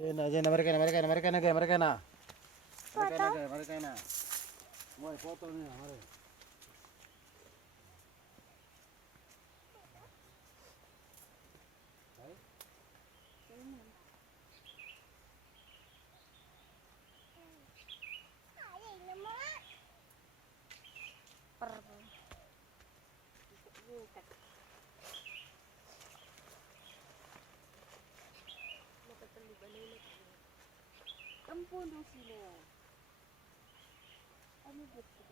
Jena, mereka na. Mereka na. Mau foto nih, mari. Ampun dong sini. Ano ba ito?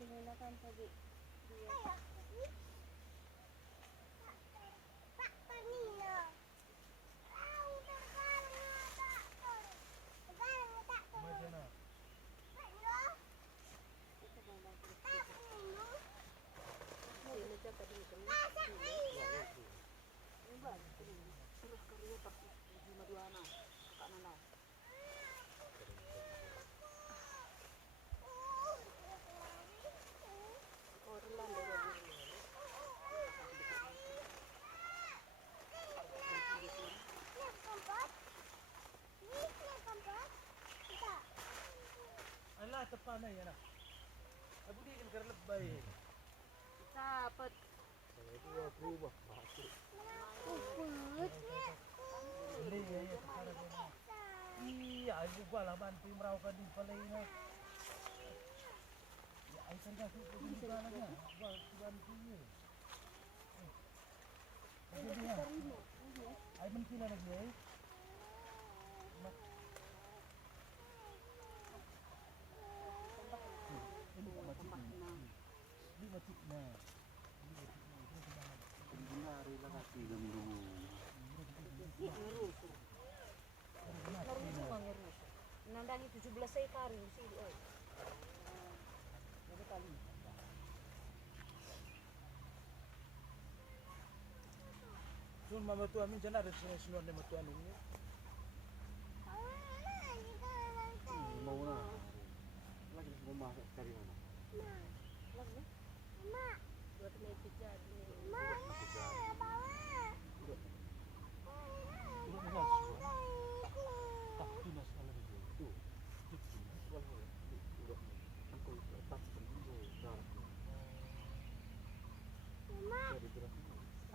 Pinulakan tadi dia. Alah, tepan na yan. Abu di kan lebay. Dapat. Iya, ibu gua lah bantu merau ka di palay na. Ya, ay kan kasi ko di ba na. Gua bantu ni. Ay man sila naglay. Di macik na. Hari lang kasi gandung. Nandangi 17 ekar ini sih. Sun mama tu amin jana ada sunod na matuan ni. Mau na. Lagi mau masuk cari mana? Buat naik pijat ni.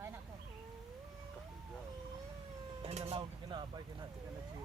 Enak kok. Yan na lang kinapay kinati ka na si.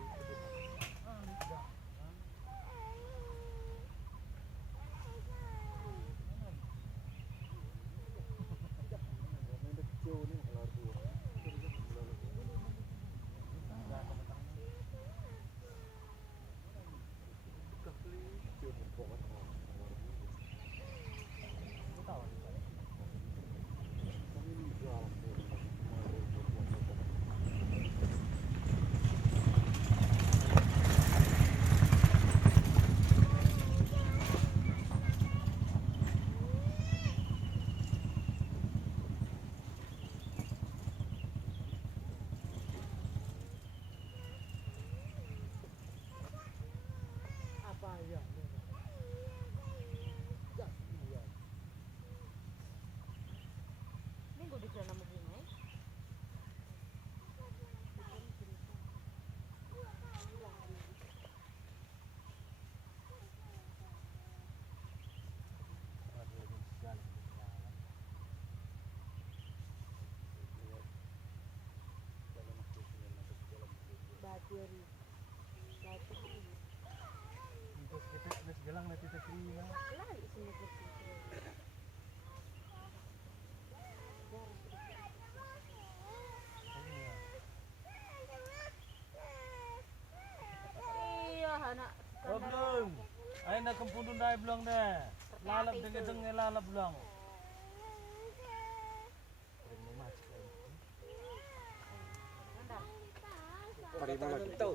Minggu di sana mau gini. Batu hari. Batu hari. Terus kita segelang nanti terima. Lari sini kursi. belum. Ay nakampundun dai belum deh. Lalap deng lalap belum. Terima lagi. Tahu.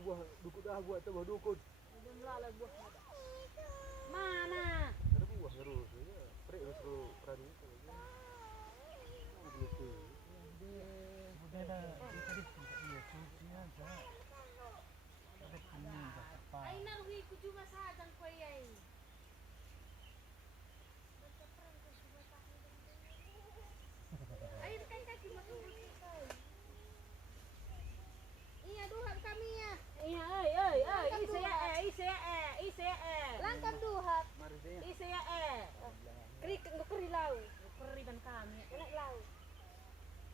Buah dukut buah tu buah dukut. Mana? Ada buah terus. Prik terus peradu. Udah dah. Tadi iya kunci aja. Ada kuning tak apa. Ay naruhi ko cuma sadang ko yay. Ay kan kaki matulog ko. Iya duha kami ya. Iya, ise. Langkam duha. Mari saya. Ise Keri keri lau. Keriban kami. Enak lau.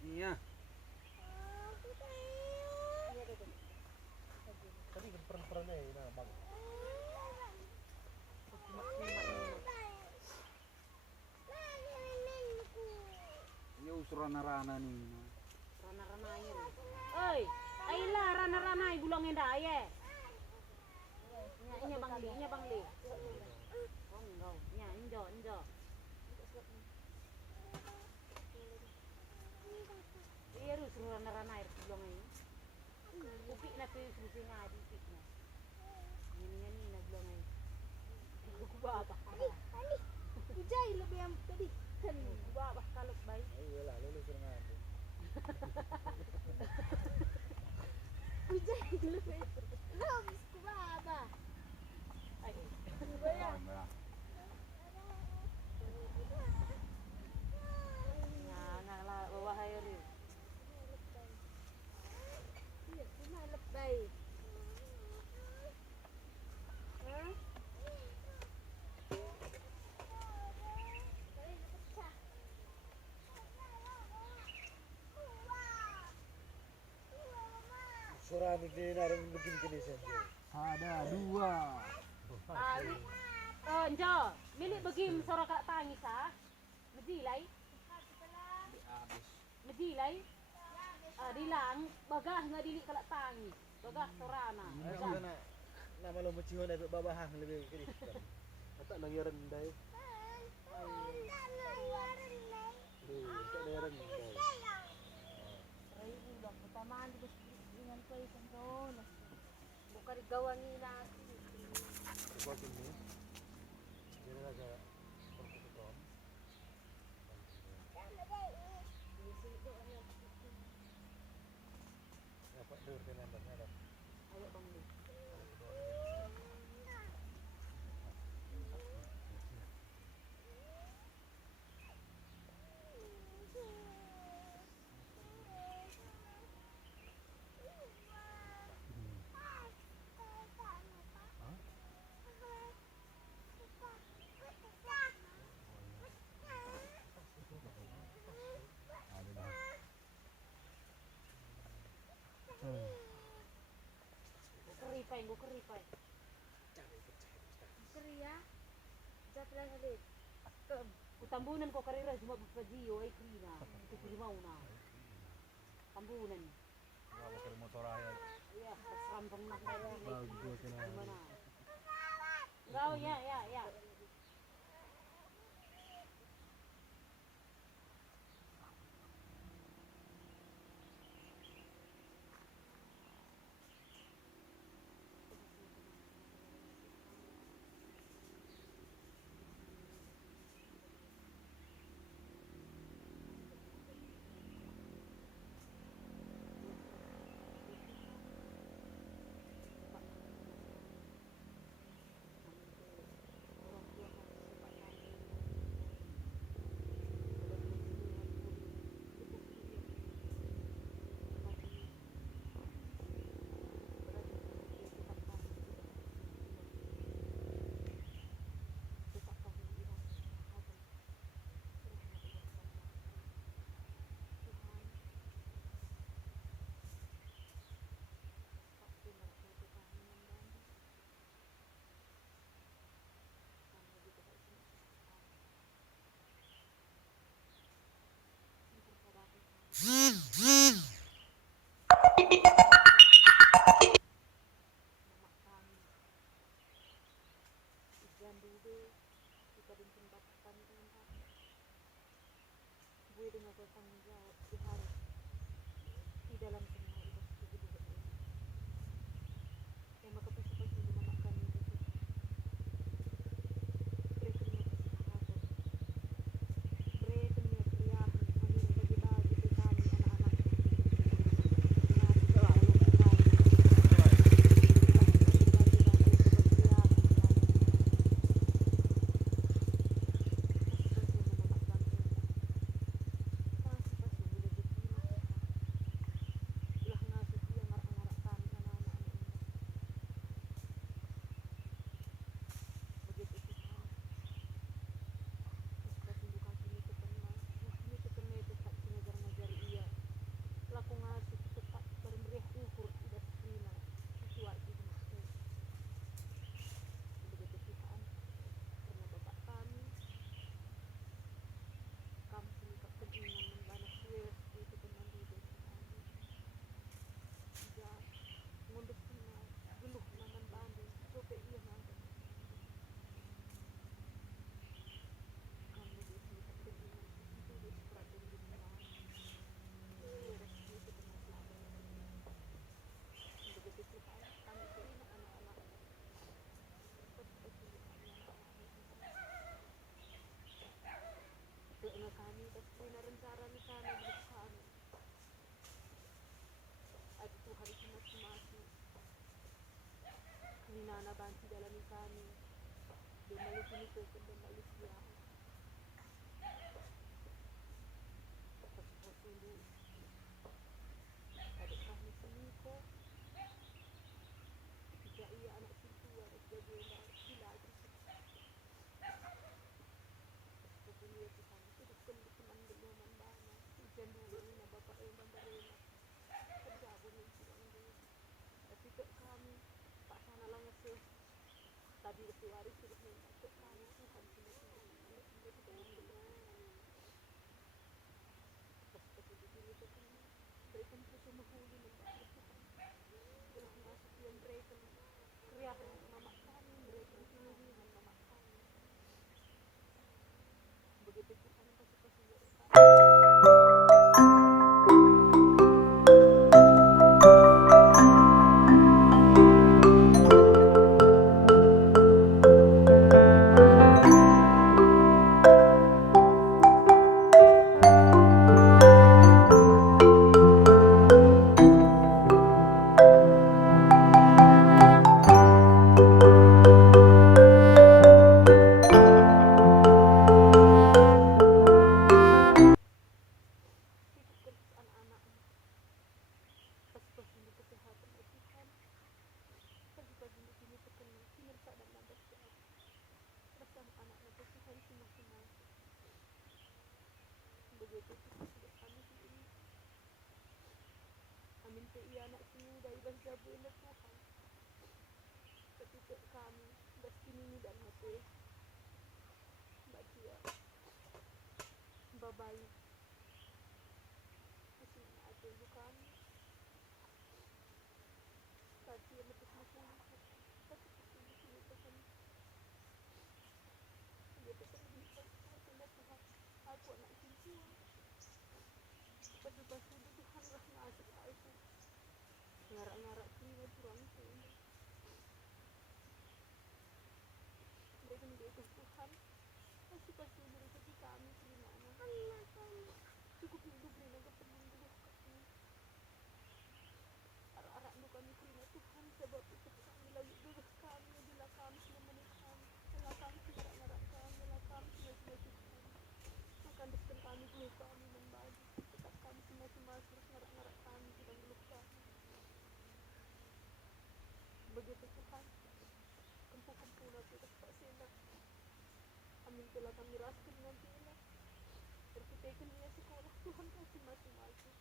Iya. Iya deh. Tadi kan peran-perannya nah bang. Ya usuran rana nih. Rana-ranain. Oi, ayolah rana-ranai bulang enda aye. Nya Bang Li. Oh enggak, nya enjo. Iya ru suruh rana-ranai bulang ini. Upik na tu susi ngadi upik na. Ini na bulang ini. Ku ba. Ujay lebih yang tadi. Kan Ku ba kalau baik. Iya lah lulus dengan. ujay lebih. Habis ku baba. Ay, Bayang. nya la bawah air ru. Iya, cuma lebay. Hah? Surat ini naring begini kini saja. Ada dua. Enjo, milik begim sora kak tangis ah. Medilai. Dilang bagah nggak dili kalak tangis. Bagah sorana. Ayo nak nama lo mencium dari babahang lebih kini. Tak nang rendai. Tak nang rendai. Pertamaan di dengan kau itu bukan digawangi nasi. Buat ini. Jadi ada perkutuan. Ya Pak Dur kenangannya ada. Ayo Bang Li. Gua keripay. Keria. Jatlah halit. Kutambunan ko karira cuma papajiyo ay krina. Itu mau na. Tambunan. Gua pakai motor aja. Iya, serampang nak dari Bagus kenal. mana? Enggak, ya. Mama kami. Ijan dube. Kita din tempat kami dengan kami. Gue dengan bertanggung jawab. Gue harus di dalam semua itu kehidupan ini. Yang maka pasti di mama kami itu Tuhan. Berikan dia kesehatan. Berikan dia keriahan. Amin bagi-bagi ke kami anak-anak. Laku ngasih tetap bermeriah uhur tidak sekrina sesuai di rumahku. Begitu Tuhan, karena Bapak kami singkap keinginan membalas kue itu teman di Tuhan. Ya, ngunduh kena geluh naman bandi, sope iya naman. Kami di singkap keinginan itu di seperti di rumah. Begitu Tuhan, kami terima anak-anak. Doa kami, pasti rencana kami hidup kami. Ada Tuhan masing-masing. Kami nana bantu dalam kami. Dia malu kini ke malu siang. Pas dulu. Ada kami selingkuh. Ketika ia anak situ ada sebagai gila aja. Sebenarnya Tuhan itu dikendali teman belum banyak. Hujan dulu ini bapak bamba rena. Terjabung yang pulang dulu. Tapi ke kami tak sana lah ngesus. Tadi itu hari sudah minta ke kami Tuhan sudah itu teman belum. Pas itu dulu ke kami. Berikan putus menghulu membantu Tuhan. Telah masuk yang berikan keriahan mama kami, berikan kemuliaan mama kami. Begitu Tuhan pasti buat kami. Begitu sudah kami ini. Amin ke iya anak sini dari berjabu ini Tuhan. Ketika kami berkini dan hati bacia babai masih ada ibu kami. Bacia betul betul tapi ini Tuhan. Begitu terlihat Tuhan. Aku anak Tuhan. Pas itu Tuhan lah ngasih aku ngarak-ngarak kini kurang ini. Berikan dia Tuhan. Pas itu rezeki kami terima cukup hidup dengan kepenuhan dulu kami. Arah-arah kami terima Tuhan sebab itu kami lagi dulu kami bila kami menemani kami. Bila kami ngarak-ngarak kami, bila kami semua Tuhan. Akan depan kami dulu kami membagi. Tetap kami masing-masing ngarak-ngarak kami tidak dulu kami. Begitu Tuhan. Kempu-kempu nanti tak sila. Amin telah kami rasakan dengan sila. Berkitakan dia sekolah Tuhan kasih masing-masing.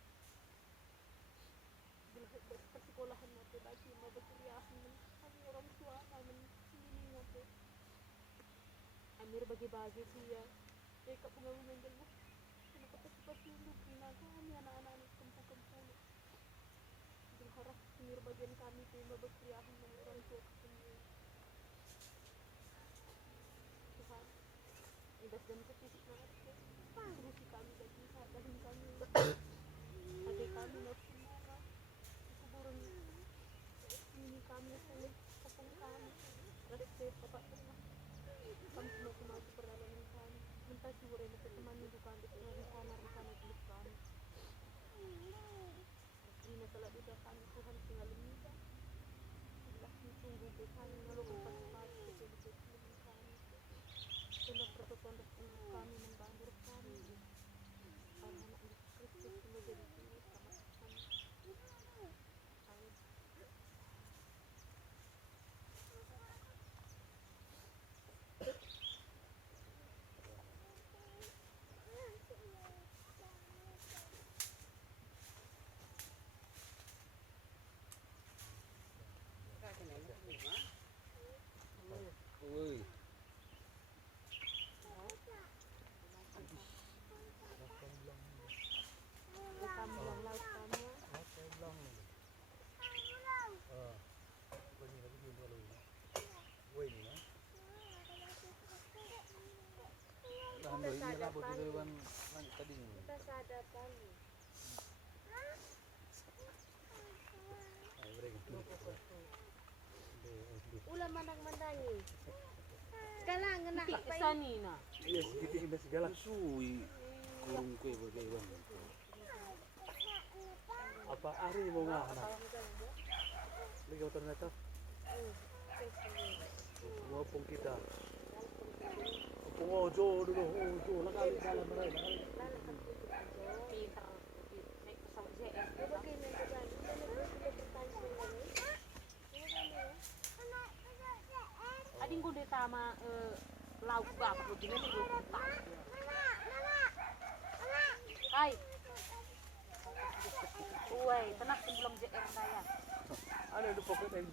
Bila persekolahan nanti bagi mau berkeriahan kami orang tua kami ini nanti. Amir bagi-bagi dia. Mereka pengaruh menggelu. Kenapa pas dulu kena kami anak-anak kempu-kempu. harap pinggir bagian kami tuh mabagkriyahan ng orang tua kami. Tuhan, ibas dan setisik na arte. Surusi kami dati sa dahin kami. Aday kami na pinaka. Kuburan ini kami na sulit kapang kami. Reste papak tengah. Kami semua kumaju perjalanan kami. Mentah siguro na sa teman yung dukaan dito na rencana tulis kami. Hindi na salat udah kami Tuhan tinggal lumida. Sebelah sungguh Tuhan ngalukang pagi-pagi betul-betul dengan kami. Tanda pertotondas untuk kami membandur kami. Para anak Yesus Kristus semua jadi sungguh sama kami. Amin. Uy. Kami yang laut kami. Saya bilang ni. Kau ni lagi dulu lalu ni. Woi ni lah. Alhamdulillah lah bagi dewan tadi ni. Kita sadar kali. Ay, mereka. Ulah mandang-mandangi. Segala ngena Titik apa isa ni na. Iya, sedikit indah segala. Suwi kurung kue bagi dewan. Apa hari mau ngah? Ligaw ternyata. Wapong kita. Wapong ojo dulu, ojo nakali dalam mereka. Peter. Naik pesawat JS. Bagaimana dengan Ading ko dito tama lauk gap ko din ni ko ta. Kai. Uy, tanak belum JR saya. Ano, lupa ko tayo